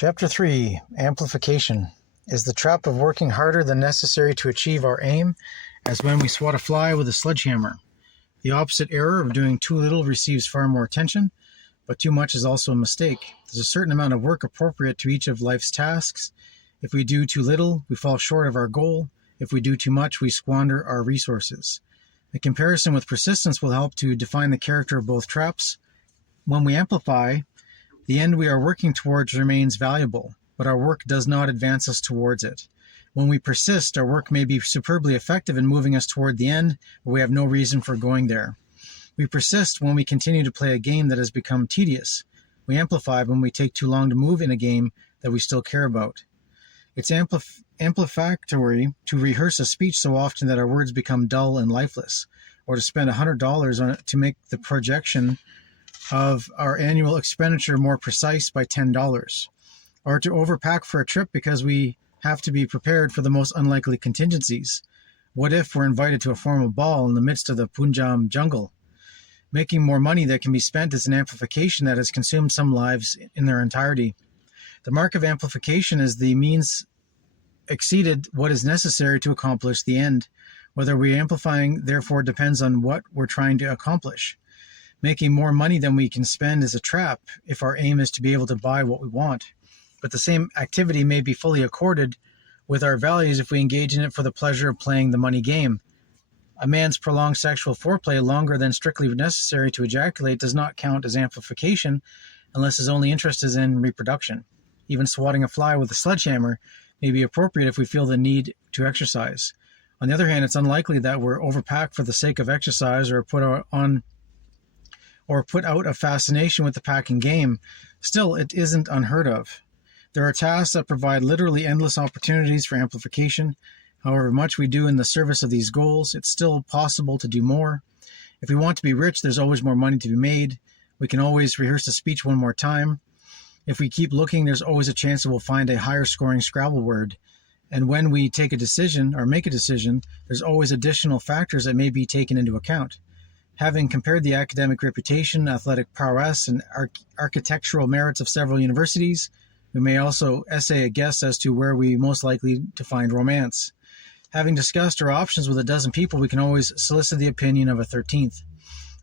Chapter 3, Amplification, is the trap of working harder than necessary to achieve our aim, as when we swat a fly with a sledgehammer. The opposite error of doing too little receives far more attention, but too much is also a mistake. There's a certain amount of work appropriate to each of life's tasks. If we do too little, we fall short of our goal. If we do too much, we squander our resources. The comparison with persistence will help to define the character of both traps. When we amplify, the end we are working towards remains valuable, but our work does not advance us towards it. When we persist, our work may be superbly effective in moving us toward the end, but we have no reason for going there. We persist when we continue to play a game that has become tedious. We amplify when we take too long to move in a game that we still care about. It's amplificatory to rehearse a speech so often that our words become dull and lifeless, or to spend $100 on it to make the projection of our annual expenditure more precise by $10, or to overpack for a trip because we have to be prepared for the most unlikely contingencies. What if we're invited to a formal ball in the midst of the Punjab jungle? Making more money that can be spent is an amplification that has consumed some lives in their entirety. The mark of amplification is the means exceeded what is necessary to accomplish the end. Whether we're amplifying, therefore, depends on what we're trying to accomplish. Making more money than we can spend is a trap if our aim is to be able to buy what we want. But the same activity may be fully accorded with our values if we engage in it for the pleasure of playing the money game. A man's prolonged sexual foreplay longer than strictly necessary to ejaculate does not count as amplification unless his only interest is in reproduction. Even swatting a fly with a sledgehammer may be appropriate if we feel the need to exercise. On the other hand, it's unlikely that we're overpacked for the sake of exercise or put out a fascination with the packing game. Still, it isn't unheard of. There are tasks that provide literally endless opportunities for amplification. However much we do in the service of these goals, it's still possible to do more. If we want to be rich, there's always more money to be made. We can always rehearse the speech one more time. If we keep looking, there's always a chance that we'll find a higher scoring Scrabble word. And when we take a decision or make a decision, there's always additional factors that may be taken into account. Having compared the academic reputation, athletic prowess, and architectural merits of several universities, we may also essay a guess as to where we most likely to find romance. Having discussed our options with a dozen people, we can always solicit the opinion of a 13th.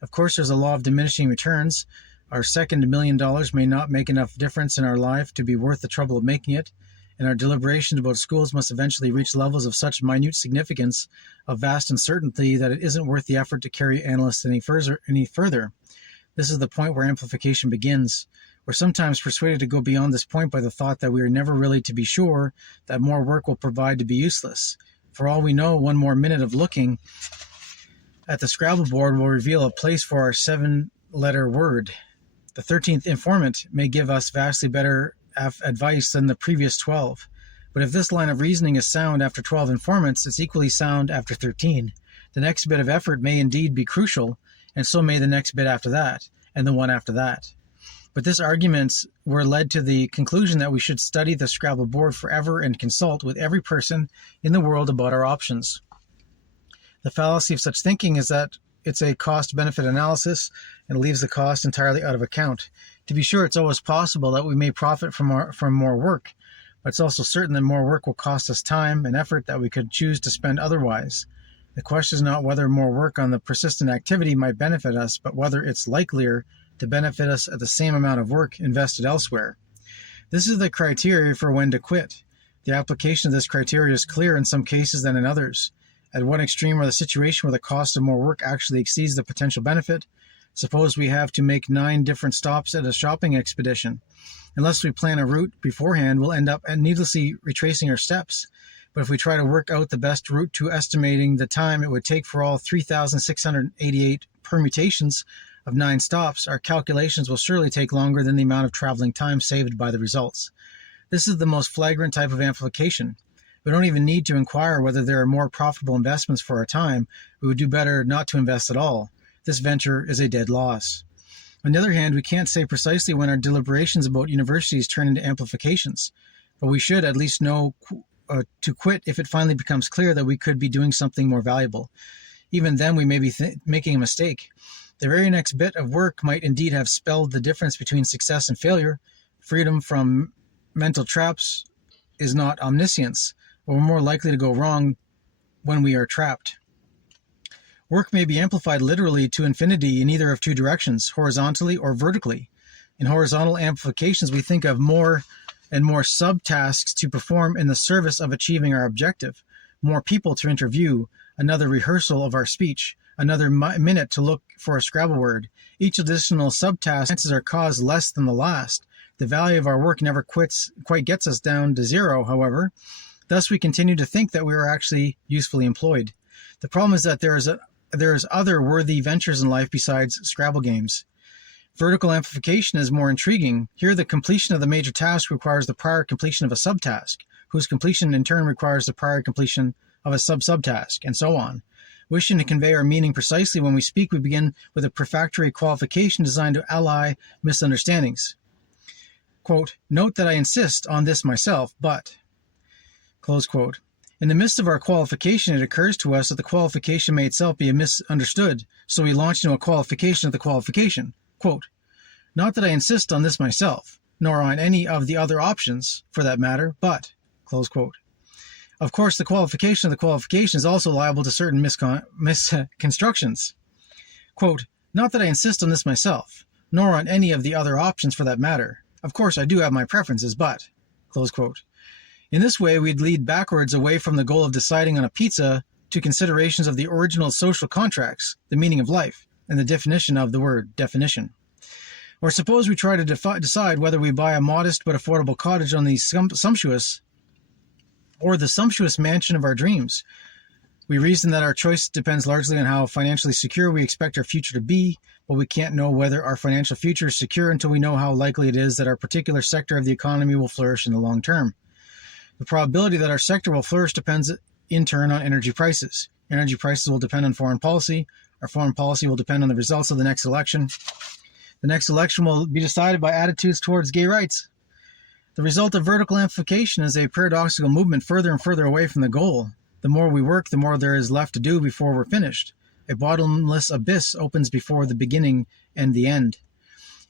Of course, there's a law of diminishing returns. Our second $1 million may not make enough difference in our life to be worth the trouble of making it, and our deliberations about schools must eventually reach levels of such minute significance, of vast uncertainty, that it isn't worth the effort to carry analysts any further. This is the point where amplification begins. We're sometimes persuaded to go beyond this point by the thought that we are never really to be sure that more work will provide to be useless. For all we know, one more minute of looking at the Scrabble board will reveal a place for our 7-letter word. The 13th informant may give us vastly better advice than the previous 12. But if this line of reasoning is sound after 12 informants, it's equally sound after 13. The next bit of effort may indeed be crucial, and so may the next bit after that, and the one after that. But these arguments were led to the conclusion that we should study the Scrabble board forever and consult with every person in the world about our options. The fallacy of such thinking is that it's a cost-benefit analysis and leaves the cost entirely out of account. To be sure, it's always possible that we may profit from more work, but it's also certain that more work will cost us time and effort that we could choose to spend otherwise. The question is not whether more work on the persistent activity might benefit us, but whether it's likelier to benefit us at the same amount of work invested elsewhere. This is the criteria for when to quit. The application of this criteria is clearer in some cases than in others. At one extreme are the situation where the cost of more work actually exceeds the potential benefit. Suppose we have to make 9 different stops at a shopping expedition. Unless we plan a route beforehand, we'll end up needlessly retracing our steps. But if we try to work out the best route to estimating the time it would take for all 3,688 permutations of 9 stops, our calculations will surely take longer than the amount of traveling time saved by the results. This is the most flagrant type of amplification. We don't even need to inquire whether there are more profitable investments for our time. We would do better not to invest at all. This venture is a dead loss. On the other hand, we can't say precisely when our deliberations about universities turn into amplifications, but we should at least know to quit if it finally becomes clear that we could be doing something more valuable. Even then, we may be making a mistake. The very next bit of work might indeed have spelled the difference between success and failure, freedom from mental traps is not omniscience, but we're more likely to go wrong when we are trapped. Work may be amplified literally to infinity in either of two directions, horizontally or vertically. In horizontal amplifications, we think of more and more subtasks to perform in the service of achieving our objective, more people to interview, another rehearsal of our speech, another minute to look for a Scrabble word. Each additional subtask chances are caused less than the last. The value of our work never quite gets us down to zero, however. Thus, we continue to think that we are actually usefully employed. The problem is that there is other worthy ventures in life besides Scrabble games. Vertical amplification is more intriguing. Here, the completion of the major task requires the prior completion of a subtask, whose completion in turn requires the prior completion of a sub-subtask, and so on. Wishing to convey our meaning precisely when we speak, we begin with a prefatory qualification designed to allay misunderstandings. Quote, "Note that I insist on this myself, but," close quote. In the midst of our qualification, it occurs to us that the qualification may itself be misunderstood, so we launch into a qualification of the qualification. Quote, "Not that I insist on this myself, nor on any of the other options, for that matter, but," close quote. Of course, the qualification of the qualification is also liable to certain misconstructions. Quote, "Not that I insist on this myself, nor on any of the other options for that matter. Of course, I do have my preferences, but," close quote. In this way, we'd lead backwards away from the goal of deciding on a pizza to considerations of the original social contracts, the meaning of life, and the definition of the word definition. Or suppose we try to decide whether we buy a modest but affordable cottage on the sumptuous mansion of our dreams. We reason that our choice depends largely on how financially secure we expect our future to be, but we can't know whether our financial future is secure until we know how likely it is that our particular sector of the economy will flourish in the long term. The probability that our sector will flourish depends in turn on energy prices. Energy prices will depend on foreign policy. Our foreign policy will depend on the results of the next election. The next election will be decided by attitudes towards gay rights. The result of vertical amplification is a paradoxical movement further and further away from the goal. The more we work, the more there is left to do before we're finished. A bottomless abyss opens before the beginning and the end.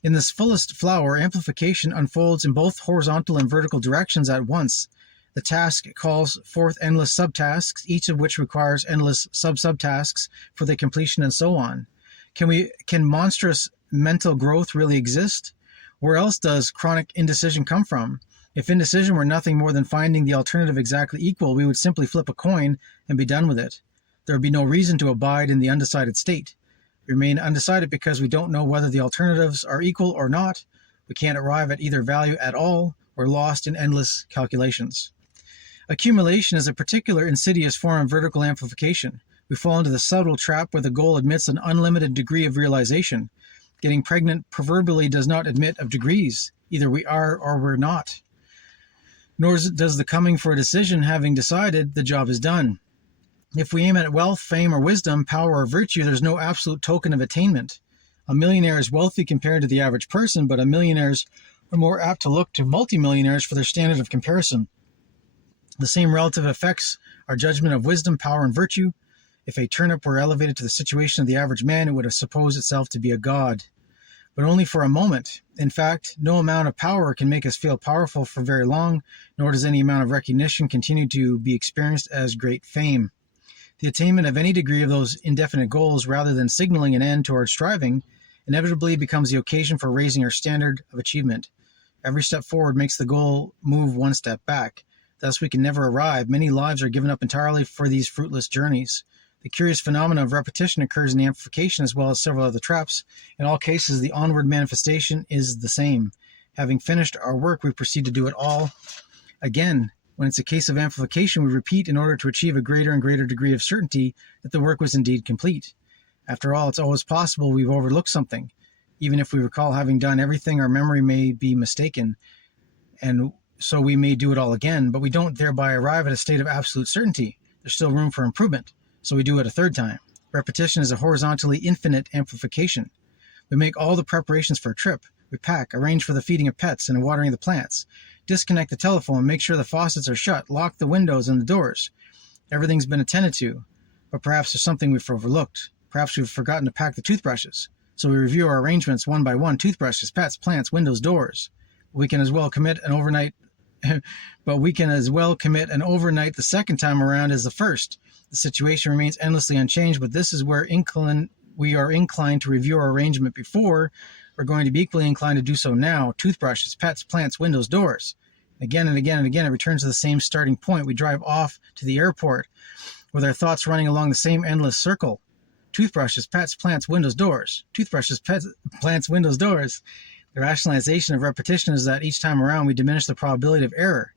In this fullest flower, amplification unfolds in both horizontal and vertical directions at once. The task calls forth endless subtasks, each of which requires endless sub-subtasks for the completion and so on. Can monstrous mental growth really exist? Where else does chronic indecision come from? If indecision were nothing more than finding the alternative exactly equal, we would simply flip a coin and be done with it. There would be no reason to abide in the undecided state. We remain undecided because we don't know whether the alternatives are equal or not. We can't arrive at either value at all. We're lost in endless calculations. Accumulation is a particular insidious form of vertical amplification. We fall into the subtle trap where the goal admits an unlimited degree of realization. Getting pregnant proverbially does not admit of degrees. Either we are or we're not. Nor does the coming for a decision having decided the job is done. If we aim at wealth, fame, or wisdom, power, or virtue, there's no absolute token of attainment. A millionaire is wealthy compared to the average person, but millionaires are more apt to look to multimillionaires for their standard of comparison. The same relative affects our judgment of wisdom, power, and virtue. If a turnip were elevated to the situation of the average man, it would have supposed itself to be a god. But only for a moment. In fact, no amount of power can make us feel powerful for very long, nor does any amount of recognition continue to be experienced as great fame. The attainment of any degree of those indefinite goals, rather than signaling an end toward striving, inevitably becomes the occasion for raising our standard of achievement. Every step forward makes the goal move one step back. Thus, we can never arrive. Many lives are given up entirely for these fruitless journeys. The curious phenomenon of repetition occurs in the amplification as well as several other traps. In all cases, the onward manifestation is the same. Having finished our work, we proceed to do it all again. When it's a case of amplification, we repeat in order to achieve a greater and greater degree of certainty that the work was indeed complete. After all, it's always possible we've overlooked something. Even if we recall having done everything, our memory may be mistaken, and so we may do it all again, but we don't thereby arrive at a state of absolute certainty. There's still room for improvement, so we do it a third time. Repetition is a horizontally infinite amplification. We make all the preparations for a trip. We pack, arrange for the feeding of pets and watering the plants, disconnect the telephone, make sure the faucets are shut, lock the windows and the doors. Everything's been attended to, but perhaps there's something we've overlooked. Perhaps we've forgotten to pack the toothbrushes. So we review our arrangements one by one: toothbrushes, pets, plants, windows, doors. We can as well commit an overnight but we can as well commit an overnight the second time around as the first. The situation remains endlessly unchanged, but this is where we are inclined to review our arrangement before. We're going to be equally inclined to do so now. Toothbrushes, pets, plants, windows, doors. Again and again and again, it returns to the same starting point. We drive off to the airport with our thoughts running along the same endless circle. Toothbrushes, pets, plants, windows, doors. Toothbrushes, pets, plants, windows, doors. The rationalization of repetition is that each time around we diminish the probability of error.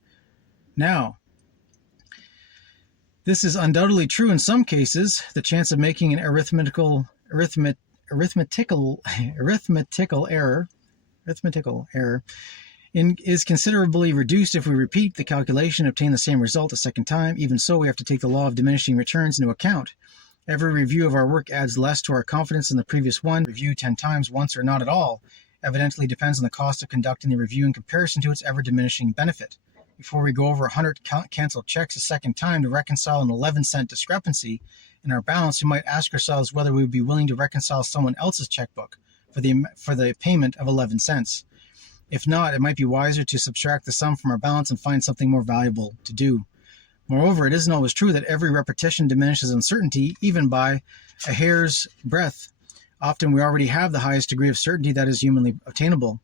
Now, this is undoubtedly true in some cases. The chance of making an arithmetical error is considerably reduced if we repeat the calculation and obtain the same result a second time. Even so, we have to take the law of diminishing returns into account. Every review of our work adds less to our confidence than the previous one. Review 10 times once or not at all evidently depends on the cost of conducting the review in comparison to its ever-diminishing benefit. Before we go over 100 canceled checks a second time to reconcile an 11-cent discrepancy in our balance, we might ask ourselves whether we would be willing to reconcile someone else's checkbook for the payment of 11 cents. If not, it might be wiser to subtract the sum from our balance and find something more valuable to do. Moreover, it isn't always true that every repetition diminishes uncertainty, even by a hair's breadth. Often we already have the highest degree of certainty that is humanly obtainable.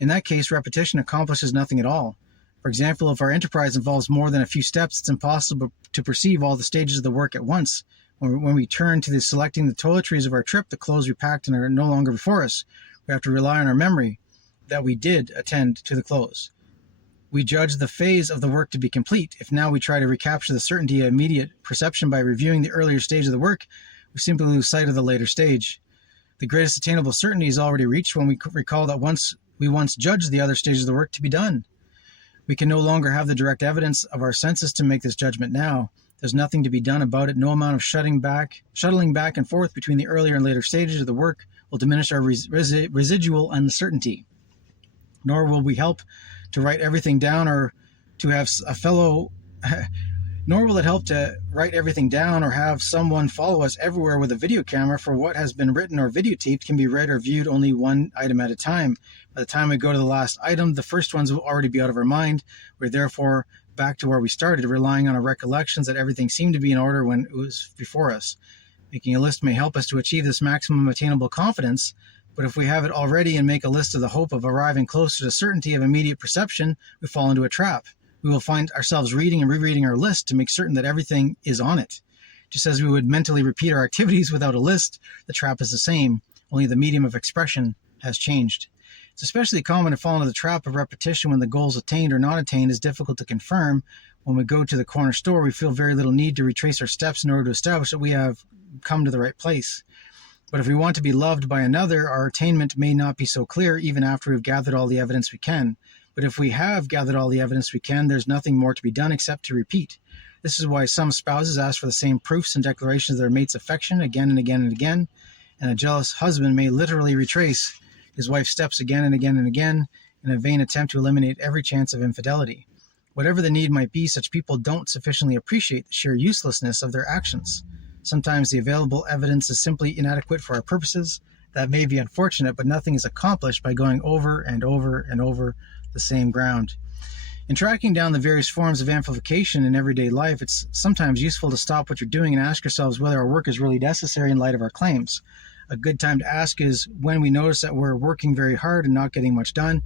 In that case, repetition accomplishes nothing at all. For example, if our enterprise involves more than a few steps, it's impossible to perceive all the stages of the work at once. When we turn to selecting the toiletries of our trip, the clothes we packed and are no longer before us, we have to rely on our memory that we did attend to the clothes. We judge the phase of the work to be complete. If now we try to recapture the certainty of immediate perception by reviewing the earlier stage of the work, we simply lose sight of the later stage. The greatest attainable certainty is already reached when we recall that we once judged the other stages of the work to be done. We can no longer have the direct evidence of our senses to make this judgment now. There's nothing to be done about it. No amount of shuttling back and forth between the earlier and later stages of the work will diminish our residual uncertainty. Nor will we help to write everything down or to have nor will it help to write everything down or have someone follow us everywhere with a video camera, for what has been written or videotaped can be read or viewed only one item at a time. By the time we go to the last item, the first ones will already be out of our mind. We're therefore back to where we started, relying on our recollections that everything seemed to be in order when it was before us. Making a list may help us to achieve this maximum attainable confidence, but if we have it already and make a list of the hope of arriving closer to certainty of immediate perception, we fall into a trap. We will find ourselves reading and rereading our list to make certain that everything is on it. Just as we would mentally repeat our activities without a list, the trap is the same, only the medium of expression has changed. It's especially common to fall into the trap of repetition when the goals attained or not attained is difficult to confirm. When we go to the corner store, we feel very little need to retrace our steps in order to establish that we have come to the right place. But if we want to be loved by another, our attainment may not be so clear even after we've gathered all the evidence we can. But if we have gathered all the evidence we can, there's nothing more to be done except to repeat. This is why some spouses ask for the same proofs and declarations of their mate's affection again and again and again, and a jealous husband may literally retrace his wife's steps again and again and again in a vain attempt to eliminate every chance of infidelity. Whatever the need might be, such people don't sufficiently appreciate the sheer uselessness of their actions. Sometimes the available evidence is simply inadequate for our purposes. That may be unfortunate, but nothing is accomplished by going over and over and over the same ground. In tracking down the various forms of amplification in everyday life, it's sometimes useful to stop what you're doing and ask yourselves whether our work is really necessary in light of our claims. A good time to ask is when we notice that we're working very hard and not getting much done.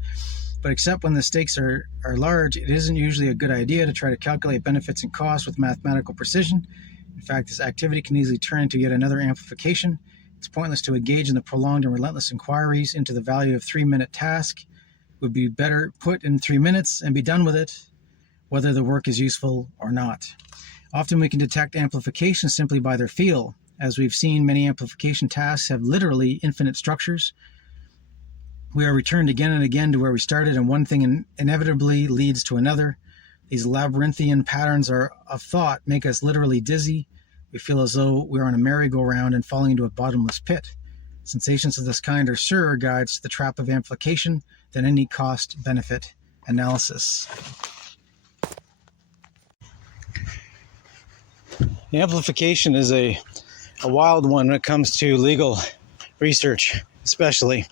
But except when the stakes are large, it isn't usually a good idea to try to calculate benefits and costs with mathematical precision. In fact, this activity can easily turn into yet another amplification. It's pointless to engage in the prolonged and relentless inquiries into the value of 3-minute task. It would be better put in 3 minutes and be done with it, whether the work is useful or not. Often we can detect amplification simply by their feel. As we've seen, many amplification tasks have literally infinite structures. We are returned again and again to where we started, and one thing inevitably leads to another. These labyrinthian patterns of thought make us literally dizzy. We feel as though we're on a merry-go-round and falling into a bottomless pit. Sensations of this kind are surer guides to the trap of amplification than any cost-benefit analysis. Amplification is a wild one when it comes to legal research, especially,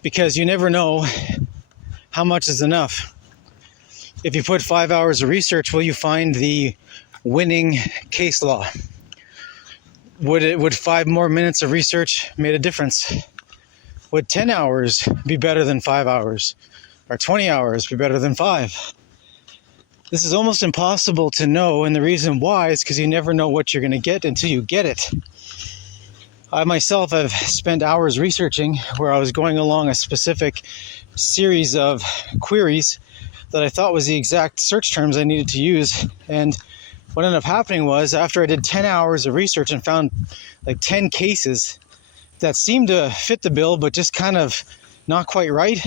because you never know how much is enough. If you put 5 hours of research, will you find the winning case law? Would 5 more minutes of research made a difference? Would 10 hours be better than 5 hours? Or 20 hours be better than 5? This is almost impossible to know, and the reason why is because you never know what you're going to get until you get it. I myself have spent hours researching where I was going along a specific series of queries that I thought was the exact search terms I needed to use. And what ended up happening was, after I did 10 hours of research and found like 10 cases that seemed to fit the bill but just kind of not quite right,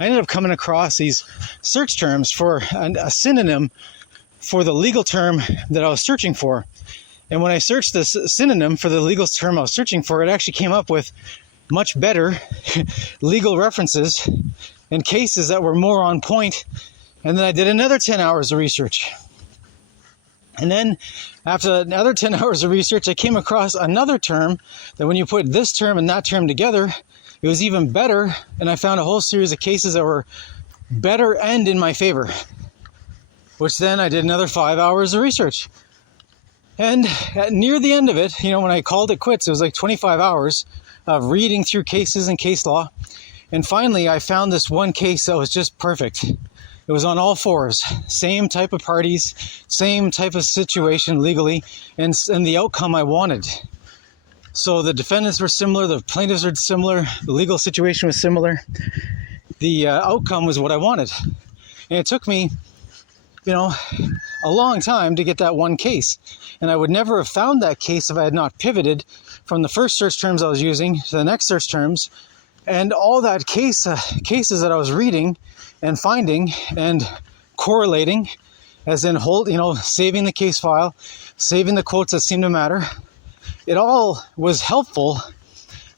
I ended up coming across these search terms for a synonym for the legal term that I was searching for. And when I searched this synonym for the legal term I was searching for, it actually came up with much better legal references and cases that were more on point. And then I did another 10 hours of research. And then after another 10 hours of research, I came across another term that when you put this term and that term together, it was even better, and I found a whole series of cases that were better and in my favor, which then I did another 5 hours of research. And near the end of it, when I called it quits, it was like 25 hours of reading through cases and case law. And finally, I found this one case that was just perfect. It was on all fours, same type of parties, same type of situation legally, and the outcome I wanted. So the defendants were similar, the plaintiffs were similar, the legal situation was similar. The outcome was what I wanted. And it took me, a long time to get that one case. And I would never have found that case if I had not pivoted from the first search terms I was using to the next search terms. And all that cases that I was reading and finding and correlating, as in saving the case file, saving the quotes that seem to matter. It all was helpful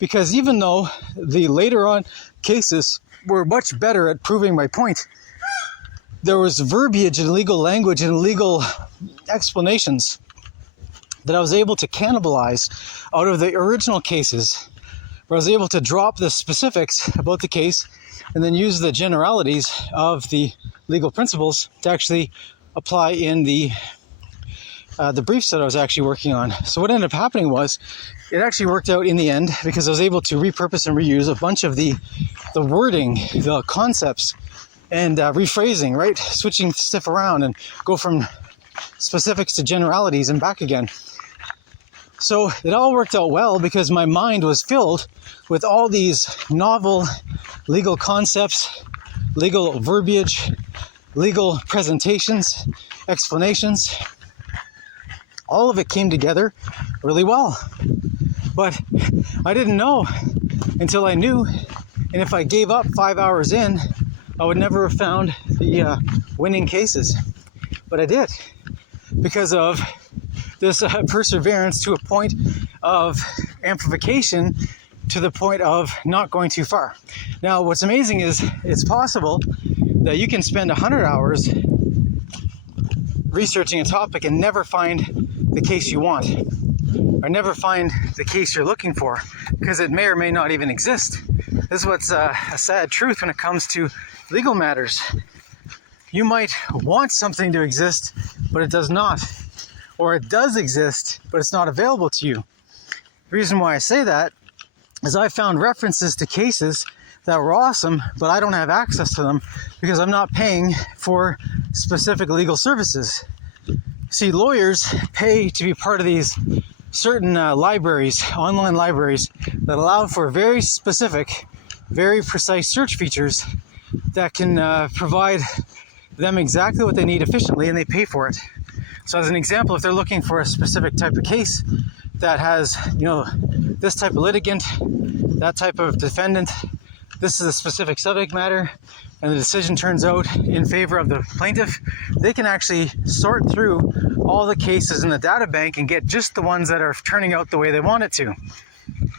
because even though the later on cases were much better at proving my point, there was verbiage and legal language and legal explanations that I was able to cannibalize out of the original cases, where I was able to drop the specifics about the case and then use the generalities of the legal principles to actually apply in the briefs that I was actually working on. So what ended up happening was, it actually worked out in the end because I was able to repurpose and reuse a bunch of the wording, the concepts, and rephrasing, right? Switching stuff around and go from specifics to generalities and back again. So it all worked out well because my mind was filled with all these novel legal concepts, legal verbiage, legal presentations, explanations. All of it came together really well. But I didn't know until I knew. And if I gave up 5 hours in, I would never have found the winning cases. But I did, because of this perseverance to a point of amplification, to the point of not going too far. Now, what's amazing is it's possible that you can spend 100 hours researching a topic and never find the case you want, or never find the case you're looking for, because it may or may not even exist. This is what's a sad truth when it comes to legal matters. You might want something to exist, but it does not. Or it does exist, but it's not available to you. The reason why I say that is I found references to cases that were awesome, but I don't have access to them because I'm not paying for specific legal services. See, lawyers pay to be part of these certain libraries, online libraries, that allow for very specific, very precise search features that can provide them exactly what they need efficiently, and they pay for it. So as an example, if they're looking for a specific type of case that has, this type of litigant, that type of defendant, this is a specific subject matter, and the decision turns out in favor of the plaintiff, they can actually sort through all the cases in the data bank and get just the ones that are turning out the way they want it to.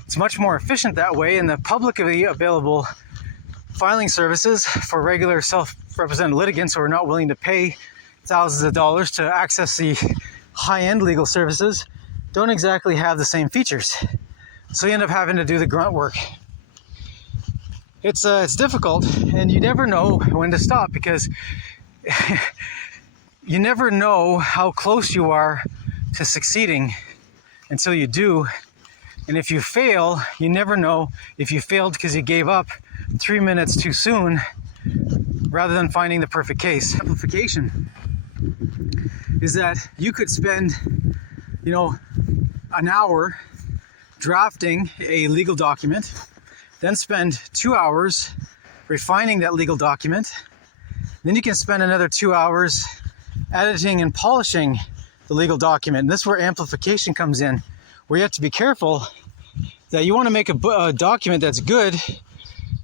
It's much more efficient that way, and the publicly available filing services for regular self-represented litigants who are not willing to pay thousands of dollars to access the high-end legal services don't exactly have the same features. So you end up having to do the grunt work. It's difficult, and you never know when to stop, because you never know how close you are to succeeding until you do. And if you fail, you never know if you failed because you gave up 3 minutes too soon rather than finding the perfect case. Amplification is that you could spend, an hour drafting a legal document, then spend 2 hours refining that legal document. Then you can spend another 2 hours editing and polishing the legal document. And this is where amplification comes in, where you have to be careful that you want to make a document that's good,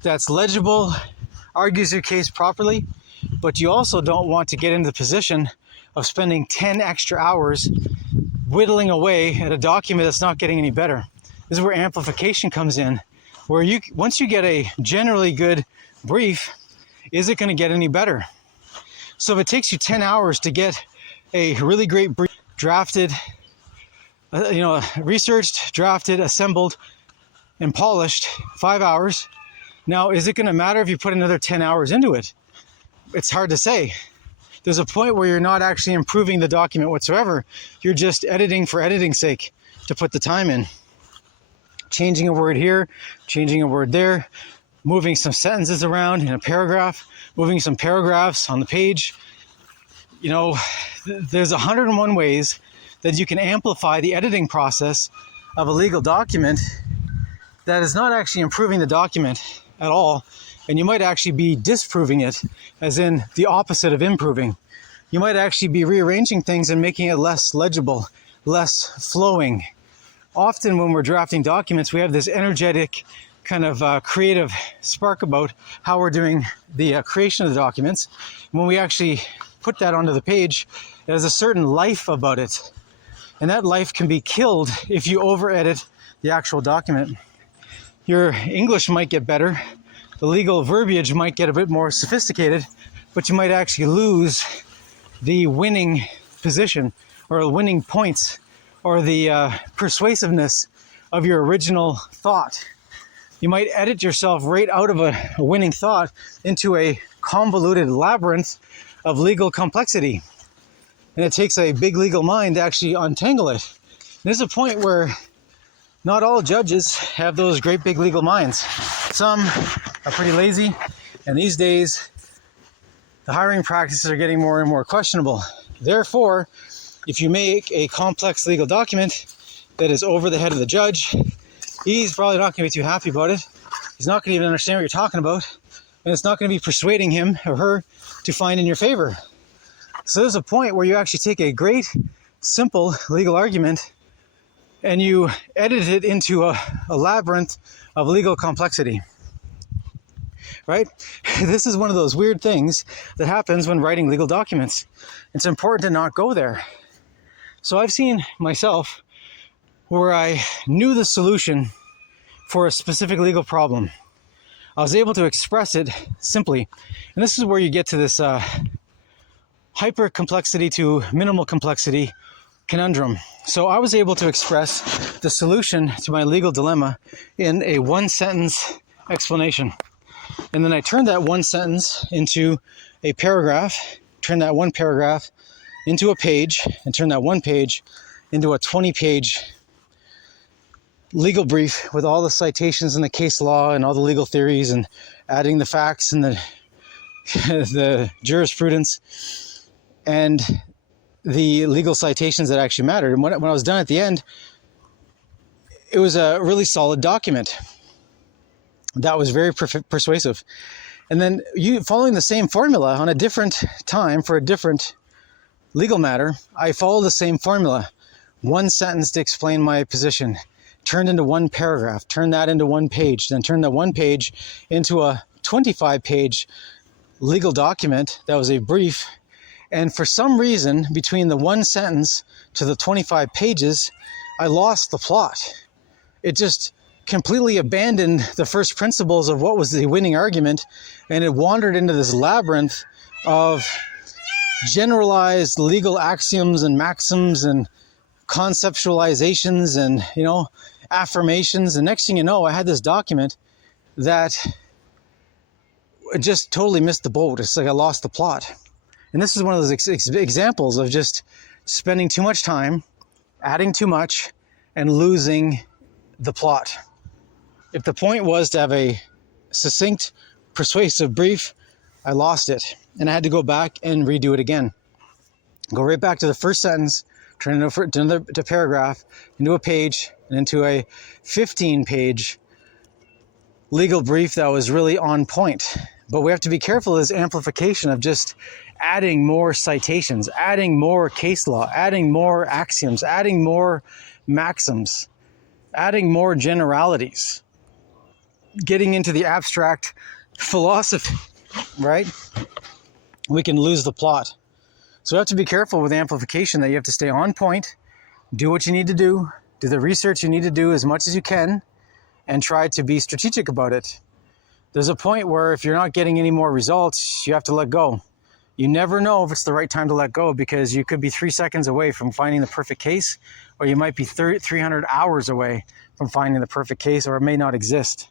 that's legible, argues your case properly, but you also don't want to get into the position of spending 10 extra hours whittling away at a document that's not getting any better. This is where amplification comes in, where once you get a generally good brief, is it going to get any better? So if it takes you 10 hours to get a really great brief drafted, researched, drafted, assembled, and polished, 5 hours, now is it going to matter if you put another 10 hours into it? It's hard to say. There's a point where you're not actually improving the document whatsoever. You're just editing for editing's sake to put the time in. Changing a word here, changing a word there, moving some sentences around in a paragraph, moving some paragraphs on the page. There's 101 ways that you can amplify the editing process of a legal document that is not actually improving the document at all, and you might actually be disproving it, as in the opposite of improving. You might actually be rearranging things and making it less legible, less flowing. Often when we're drafting documents, we have this energetic kind of creative spark about how we're doing the creation of the documents. When we actually put that onto the page, it has a certain life about it. And that life can be killed if you over-edit the actual document. Your English might get better, the legal verbiage might get a bit more sophisticated, but you might actually lose the winning position or the winning points or the persuasiveness of your original thought. You might edit yourself right out of a winning thought into a convoluted labyrinth of legal complexity. And it takes a big legal mind to actually untangle it. There's a point where not all judges have those great big legal minds. Some are pretty lazy, and these days the hiring practices are getting more and more questionable. Therefore, if you make a complex legal document that is over the head of the judge, he's probably not going to be too happy about it. He's not going to even understand what you're talking about, and it's not going to be persuading him or her to find in your favor. So there's a point where you actually take a great, simple legal argument and you edit it into a labyrinth of legal complexity, right? This is one of those weird things that happens when writing legal documents. It's important to not go there. So I've seen myself where I knew the solution for a specific legal problem. I was able to express it simply. And this is where you get to this hyper complexity to minimal complexity conundrum. So I was able to express the solution to my legal dilemma in a one sentence explanation. And then I turned that one sentence into a paragraph, turned that one paragraph into a page, and turned that one page into a 20-page legal brief with all the citations and the case law and all the legal theories and adding the facts and the jurisprudence and the legal citations that actually mattered. And when I was done at the end, it was a really solid document that was very persuasive. And then following the same formula on a different time for a different legal matter, I followed the same formula. One sentence to explain my position, turned into one paragraph, turned that into one page, then turned that one page into a 25-page legal document that was a brief. And for some reason, between the one sentence to the 25 pages, I lost the plot. It just completely abandoned the first principles of what was the winning argument, and it wandered into this labyrinth of generalized legal axioms and maxims and conceptualizations and, affirmations. And next thing you know, I had this document that just totally missed the boat. It's like I lost the plot. And this is one of those examples of just spending too much time, adding too much, and losing the plot. If the point was to have a succinct, persuasive brief, I lost it. And I had to go back and redo it again. Go right back to the first sentence, turn it over to another paragraph, into a page, and into a 15-page legal brief that was really on point. But we have to be careful of this amplification of just adding more citations, adding more case law, adding more axioms, adding more maxims, adding more generalities, getting into the abstract philosophy, right? We can lose the plot. So we have to be careful with amplification that you have to stay on point, do what you need to do the research you need to do as much as you can, and try to be strategic about it. There's a point where if you're not getting any more results, you have to let go. You never know if it's the right time to let go, because you could be 3 seconds away from finding the perfect case, or you might be 300 hours away from finding the perfect case, or it may not exist.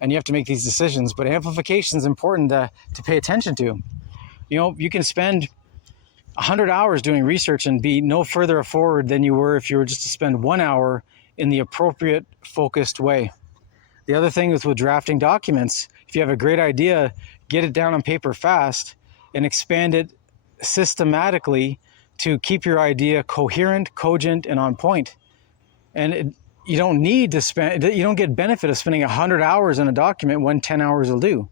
And you have to make these decisions. But amplification is important to pay attention to. You know, you can spend 100 hours doing research and be no further forward than you were if you were just to spend 1 hour in the appropriate, focused way. The other thing is with drafting documents, if you have a great idea, get it down on paper fast and expand it systematically to keep your idea coherent, cogent, and on point. And you don't need to spend, you don't get benefit of spending 100 hours on a document when 10 hours will do.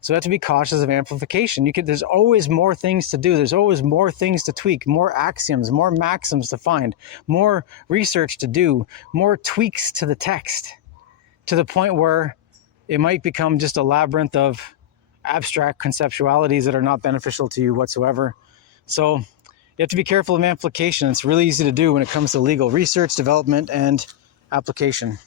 So you have to be cautious of amplification. There's always more things to do. There's always more things to tweak, more axioms, more maxims to find, more research to do, more tweaks to the text, to the point where it might become just a labyrinth of abstract conceptualities that are not beneficial to you whatsoever. So you have to be careful of amplification. It's really easy to do when it comes to legal research, development, and application.